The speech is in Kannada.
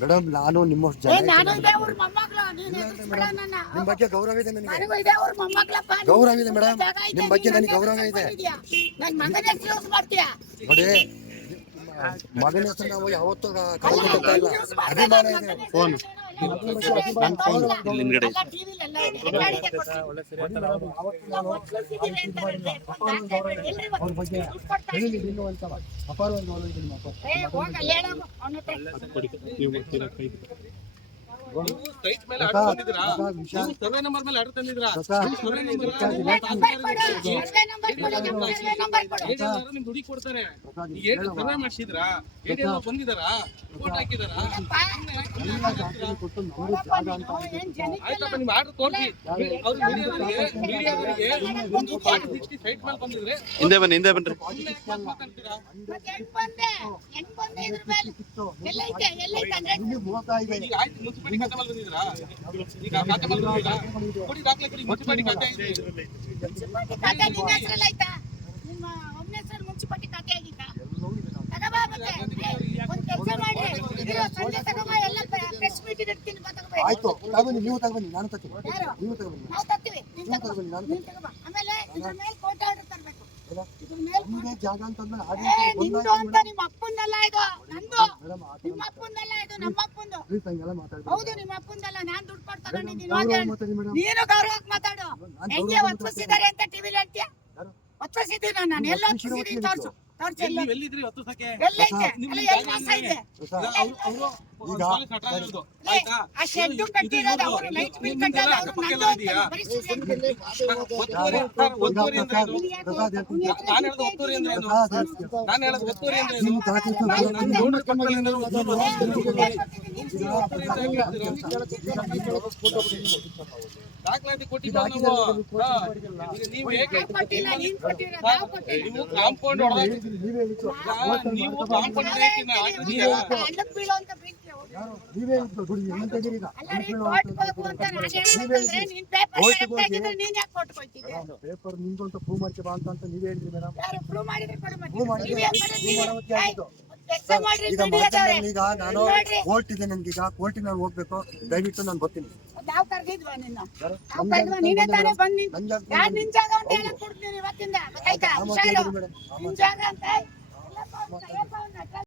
ಮೇಡಮ್ ನಾನು ನಿಮ್ಮಷ್ಟು ಜನ ನಿಮ್ಮ ಬಗ್ಗೆ ಗೌರವ ಇದೆ ನನಗೆ, ಗೌರವ ಇದೆ ಮೇಡಮ್, ನಿಮ್ಮ ಬಗ್ಗೆ ನನಗೆ ಗೌರವ ಇದೆ ನೋಡಿ. ಮಗನ ಹೆಸರು ನಾವು ಯಾವತ್ತೂ ಕಳ್ಕೊಳ್ತಾ ಇಲ್ಲ, ಅಭಿಮಾನ ಇದೆ. ಫೋನ್ ಅವ್ರ ಬಗ್ಗೆ ಅಪಾರವಾದ ಗೌರವ ಇದೆ ನಿಮ್ಮ ದುಡಿ ಕೊಡ್ತಾರೆ. ಸರ್ವೆ ಮಾಡಿಸಿದ್ರ ಬಂದಿದಾರ ಆಯ್ತಪ್ಪ, ನಿಮ್ ಆರ್ಡರ್ ತೋರಿಸಿ. ಹಿಂದೆ ಬನ್ನಿ, ಹಿಂದೆ ಬನ್ರಿ. ಮುನ್ಸಿಪಾಲಿಟಿ ಖಾತೆ ಮೇಲೆ ಬಂದಿದ್ರಾ? ಈಗ ಖಾತೆ ಮೇಲೆ ಬಂದಿಲ್ಲ, ಕೊಡಿ ದಾಖಲೆ ಕೊಡಿ. ಮುನ್ಸಿಪಾಲಿಟಿ ಖಾತೆ ಇದೆ, ಮುನ್ಸಿಪಾಲಿಟಿ ಖಾತೆ ಆಗಿದ್ದ ಆಯ್ತು. ತಗೊಬನ್ನಿ, ನೀವು ತಗೊಬನ್ನಿ, ನಾನು ತರ್ತೀನಿ. ನೀವು ತಗೊಬನ್ನಿ, ಆಮೇಲೆ ಇದ್ರ ಮೇಲೆ ಕೋರ್ಟ್ ಆರ್ಡರ್ ತರಬೇಕು. ಜಾಗ ಅಂತಂದ್ರೆ ನಿಂದು ಅಂತ ನಿಮ್ಮ ಅಪ್ಪಂದಲ್ಲ ಇದು, ನಂದು. ನಿಮ್ಮ ಅಪ್ಪಂದಲ್ಲ ಇದು, ನಮ್ಮ ಅಪ್ಪಂದು. ಹೌದು, ನಿಮ್ಮ ಅಪ್ಪಂದಲ್ಲ. ನಾನ್ ದುಡ್ಡು ಕೊಟ್ಟು ತಗೊಂಡಿದ್ದೀನಿ. ನೀನು ಗೌರವಕ್ಕೆ ಮಾತಾಡು. ಹೆಂಗೆ ಒತ್ತಿಸಿದ್ದಾರೆ ಅಂತ ಟಿವಿಲಿ ಹೇಳ್ತೀಯ? ಒತ್ತಿಸಿದ್ದೀನಿ ನಾನು, ಎಲ್ಲ ಒತ್ತಿಸಿದ್ದೀನಿ, ತೋರ್ಸು. ಎಲ್ಲಿದ್ರಿ? 10 ಸಕೆ ಎಲ್ಲೈತೆ? ಅಲ್ಲ, ಎಲ್ಲಿ ವಾಸ ಇದೆ? ಆ ಶೆಡ್ ಕಟ್ಟಿರೋದು ಅವರು, ಲೈಟ್ ಬಿಲ್ ಕಟ್ಟೋದು ಅವರು, ನಂದು ಅಂತ ಪರಿಸ್ಥಿತಿ. ನಾನು ಹೇಳೋದು ಒತ್ತುವರಿ ಅಂದ್ರೆ ದಾಖಲಾತಿ ಕೊಟ್ಟಿಲ್ಲ. ನೀವು ಹೇಗೆ ನೀವು ಕಾಂಪೌಂಡ್ ನೀವು ಕಾಂಪೌಂಡ್ ಪೇಪರ್ ನಿಂದು ಅಂತ ಪ್ರೂವ್ ಮಾಡ್ಕೆ ಬಾ ಅಂತ ನೀವೇ ಹೇಳಿದ್ರಿ ಮೇಡಮ್. ಈಗ ನಾನು ಕೋರ್ಟ್ ಇದೆ, ನನ್ಗೀಗ ಕೋರ್ಟಿಗೆ ನಾನು ಹೋಗ್ಬೇಕು. ದಯವಿಟ್ಟು ನಾನು ಬರ್ತೀನಿ.